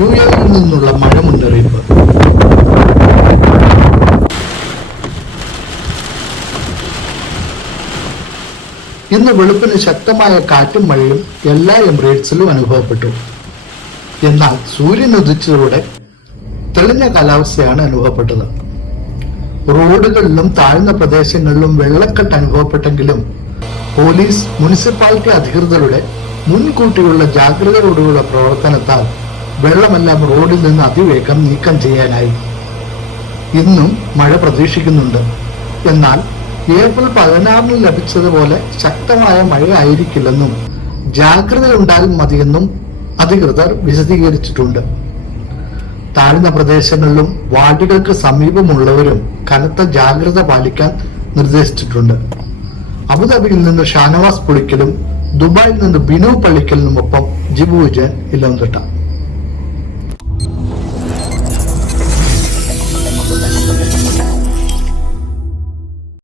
U എയിൽ നിന്നുള്ള മഴ മുന്നറിയിപ്പ് ഇന്ന് വെളുപ്പിന് ശക്തമായ കാറ്റും മഴയും എല്ലാ എമിറേറ്റ്സിലും അനുഭവപ്പെട്ടു. എന്നാൽ സൂര്യൻ ഉദിച്ചതോടെ തെളിഞ്ഞ കാലാവസ്ഥയാണ് അനുഭവപ്പെട്ടത്. റോഡുകളിലും താഴ്ന്ന പ്രദേശങ്ങളിലും വെള്ളക്കെട്ട് അനുഭവപ്പെട്ടെങ്കിലും പോലീസ് മുനിസിപ്പാലിറ്റി അധികൃതരുടെ മുൻകൂട്ടിയുള്ള ജാഗ്രതയോടുള്ള പ്രവർത്തനത്താൽ വെള്ളമെല്ലാം റോഡിൽ നിന്ന് അതിവേഗം നീക്കം ചെയ്യാനായി. ഇന്നും മഴ പ്രതീക്ഷിക്കുന്നുണ്ട്. എന്നാൽ ഏപ്രിൽ പതിനാറിന് ലഭിച്ചതുപോലെ ശക്തമായ മഴ ആയിരിക്കില്ലെന്നും ജാഗ്രതയുണ്ടായാൽ മതിയെന്നും അധികൃതർ വിശദീകരിച്ചിട്ടുണ്ട്. താഴ്ന്ന പ്രദേശങ്ങളിലും വാർഡുകൾക്ക് സമീപമുള്ളവരും കനത്ത ജാഗ്രത പാലിക്കാൻ നിർദ്ദേശിച്ചിട്ടുണ്ട്. അബുദാബിയിൽ നിന്ന് ഷാനവാസ് പുളിക്കലും ദുബായിൽ നിന്ന് ബിനു പള്ളിക്കലിനുമൊപ്പം ജിബു വിജയൻ ഇലവന്തിട്ട